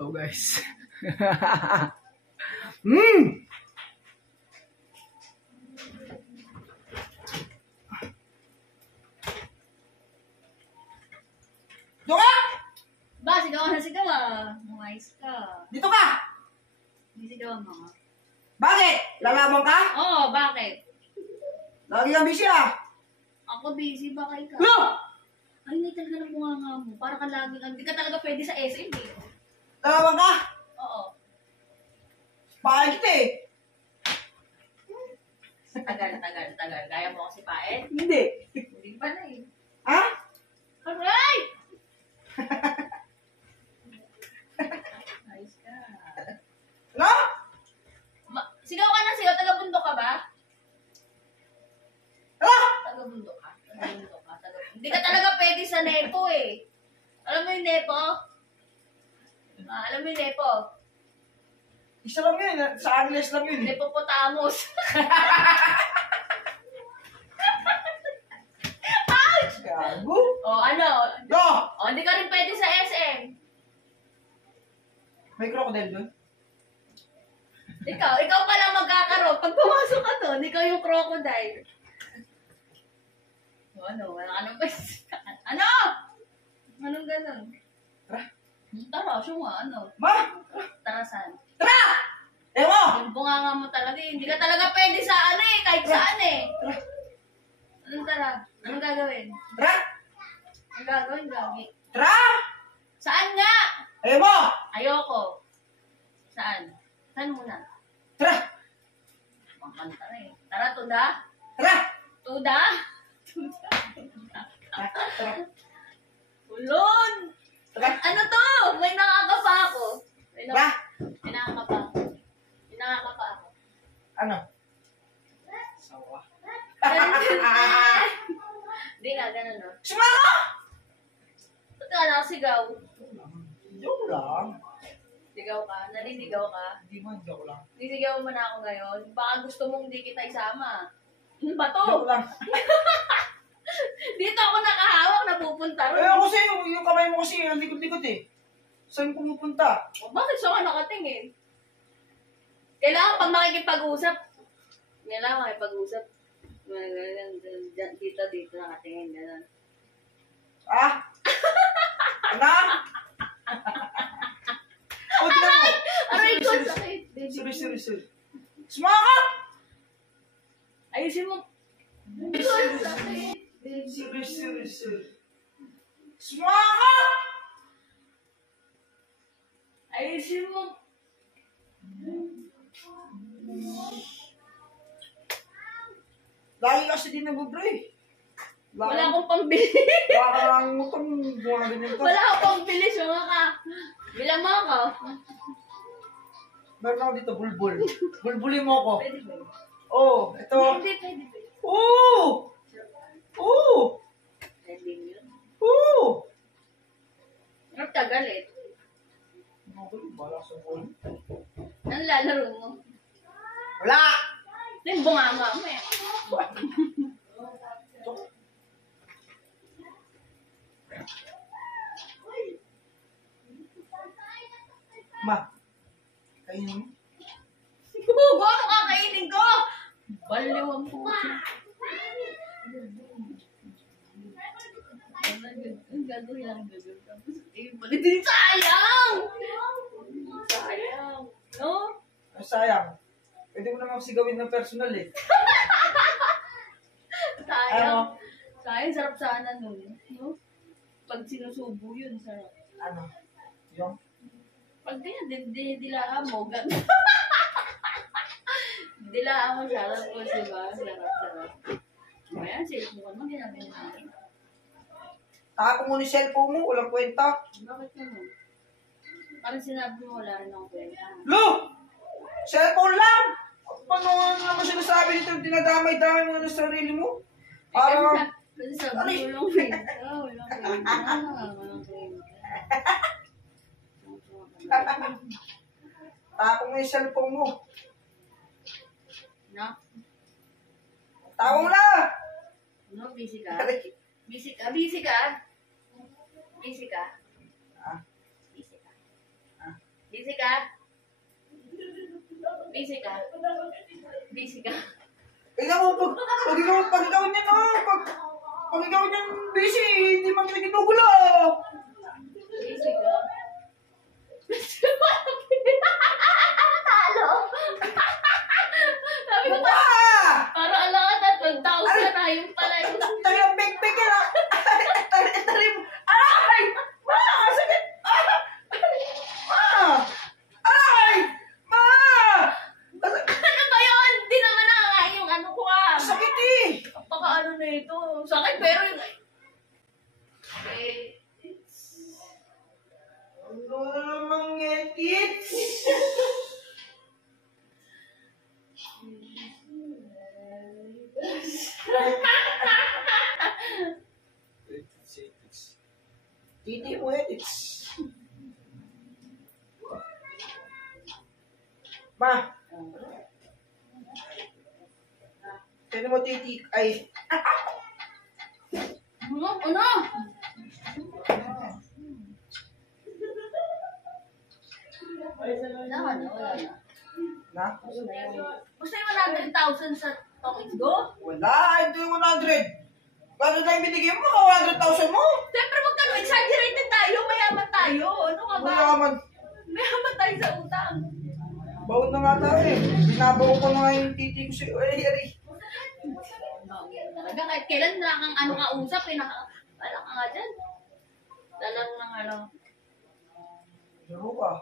Oh guys. Dito ka! Ba, sigaw ka na sigaw ah. Umayos ka. Dito ka! Hindi sigaw mo. Bakit? Lalaban ka? Oo, bakit? Lagi kang busy ah. Ako busy, bakit ka? No! Ay, hindi talaga ng bunganga mo. Para ka lagi, hindi ka talaga pwede sa SM eh. Lalaban ka? Oo. Bakit kita eh? Tagal. Gaya mo kasi paet? Hindi. Hindi pa na eh. Ha? Aray! Ayos ka. Ano? Sigaw ka na sigaw. Taga-bundok ka ba? Ano? Taga-bundok ka. Hindi ka talaga pwede sa Nepo eh. Alam mo yung Nepo? Alam mo yung Nepo? Isa lang yun. Sa Agnes lang yun. Nepopotamos. Gago. O ano? No! O hindi ka rin pwede sa SM. May crocodile doon? Ikaw pa lang magkakaroon. Pag pumasok ka doon, ikaw yung crocodile. O ano? Wala ka nang pwede. Ano? Anong ganun? Tara. Tara, siya nga, ano? Ma! Tara saan? Tara! Ewo! Yung bunganga mo talaga eh. Hindi ka talaga pwede sa ano eh. Kahit saan eh. Tara! Anong tara? Anong gagawin? Tara! Anong gagawin, Gagi? Tara! Saan nga? Ewo! Ayoko. Saan? Saan muna? Tara! Makanta na eh. Tara, tuda? Tara! Tuda? Tara! Ulon! Tara! Ano to? May nakakapa ako. Tara! May nakakapa ako. May nakakapa ako. Ano? Sawa. Hindi nga, ganun no? Sumama! Ba't ka nakasigaw? Joke lang. Sigaw ka? Naninigaw ka? Hindi mo, joke lang. Nisigaw mo na ako ngayon. Baka gusto mong hindi kita isama. Ano ba to? Joke lang. Dito ako nakahawak, napupunta Eh, ron. kasi yung kamay mo kasi, ang likod-likod eh. Saan pumupunta? O, bakit siya ka nakatingin? Kailangan pag makikipag-usap. Kailangan makipag-usap. Dito, nakatingin. Gano'n. Ah? Ano? O, tignan mo. Aray ko, Sorry, sakit. sorry. Sumama ka! Ayusin mo. Aray ko, sakit. Sorry. Sumama ka! Ayusin mo. Lagi kasi din nabubray. Wala akong pambili. Baka lang utang buwan ganyan ka. Wala akong pambili. Sunga ka. Bilang mo ako. Meron ako dito, bulbul. Bulbulin mo ako. Pwede ba? Oh, ito. Hindi, pwede. Oh! Oh! Pwede yun. Oh! Ang tagal eh. Bala sa ball. Ano lalaro mo? Wala! Yung bunganga mo eh. Ma, kainin mo? Hugo, ano kakainin ko? Baliw ang puso. Ang gagawin lang gagawin. Tapos, balitin. Sayang! Sayang. No? Ang sayang. Pwede mo naman sigawin ng personal eh. Sayang. Sayang, sarap sana nun. No? Pag sinusubo yun, sarap. Ano? Yung? Pag ganyan, dilaan mo, gano'n. Dilaan mo, sarap po, diba? Sarap. Ayan, safe mo ka mo, ginagawa natin. Tapo mo ni cellphone mo, walang kwenta. Bakit naman? Parang sinabi mo, wala rin akong kwenta. Lo! Cellphone lang! Paano naman sinasabi nito? Dinadamay-damay mo na sa sarili mo? Kasi sabi ko, walang kwenta. Walang kwenta. Tapo mo yung cellphone mo. No? Tawang na! No, busy ka? Busy ka? Busy ka? Busy ka? Ah? Busy ka? Busy ka? Busy ka? Busy ka? Ikaw, pag ikaw niyan, pag ikaw niyan busy, hindi man kita ginugulo. Busy ka? Talo! Sabi ko, para alam ka na, 1,000 na yung pala yung... Talang big-big yan, ha? Talim. Aray! Ma! Sakit! Ma! Aray! Ma! Ano ba yun? Hindi naman nakakain yung ano ko ah. Sakit eh! Baka ano na ito. Sakit pero yung... Ano namang ngekit? Titi mo edits. Ma! Kaya mo titi ay... Ano? Ano? Wala na, wala na. Na? Gusto yung 100,000 sa Talk It's Go? Wala! Ito yung 100! Paano tayo binigyan mo? 100,000 mo? Siyempre magkano, exaggerated tayo, mayaman tayo. Ano ka ba? Mayaman. Mayaman tayo sa utang. Baon na nga tayo eh. Binabaw ko na nga yung titi ko sa'yo. Ay. Talaga, kahit kailan na kang ano kausap, wala ka nga dyan. Lalaro ng ano. Laro ka.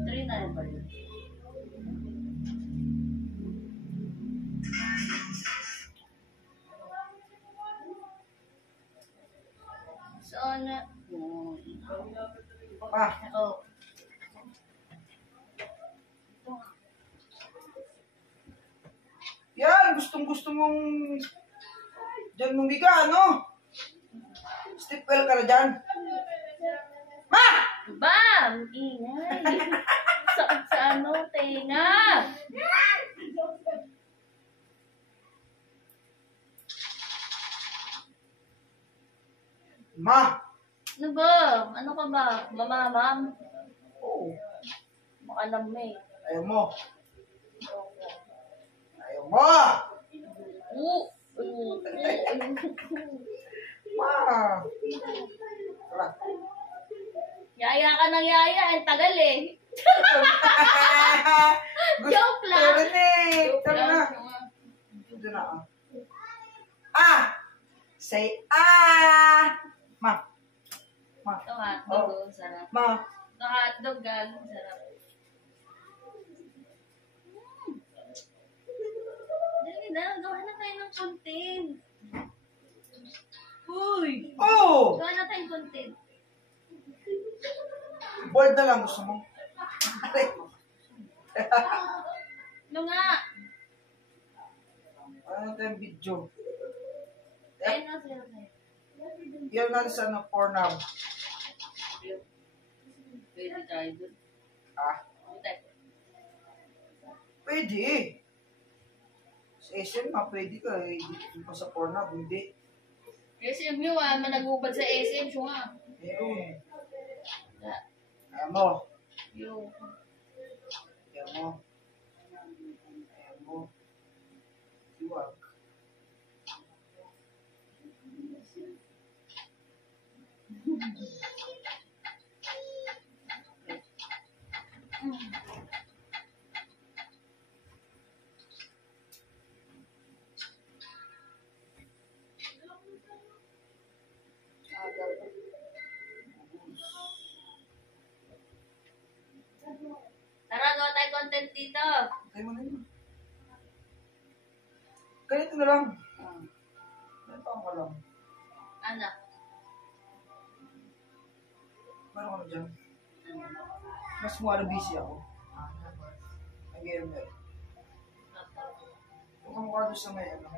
Three na rin pa rin. Sana. Oh. Yan, gustong-gusto mong dyan mumiga, ano? Step well ka na dyan. Ma! Bam! Ingay! Sakit sa ano, tenga! Ma! Ano ba? Ano ka ba? Mamamam? Oo. Makalam mo eh. Ayaw mo. Ayaw mo! Ma! Tara. Yaya ka ng yaya, ang tagal eh. Joke lang. Tara na eh. Tara na. Ito na ah. Ah! Say ah! Ma. Ma. Ito hotdog, oh, sarap. Ma. Ito hotdog, gago, sarap. Dali na, gawa na tayo ng content. Uy! Oh! Gawa na tayong content. Bold na lang gusto mo. Ano nga? Ano tayong video? Ayun na sila sa'yo. Yan na sa ano, Pornhub. Pwede tayo dun. Ah? Pwede. Sa SM nga, pwede ka eh. Dito pa sa Pornhub, hindi. SM yung managubad sa SM, siya nga. Meron. Yeah. Ayaw mo. Yung. Ayaw mo. Ayaw mo. Iwag. Tara, gawa tayo content dito. Tayo mo na yun. Ganito na lang. Ganito ka lang. Ano? Meron ka na dyan. Mas mukha na busy ako. Nag-game na. Huwag ka mukha doon sa may ano.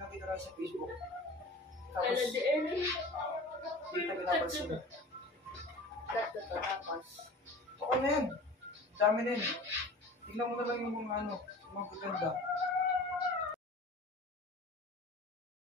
Nakita lang sa Facebook. Tapos, dito pinapansin. Cut ko to, tapos. Okay na yan. Dami na yan. Tignan mo na lang yung mga ano, mga gaganda.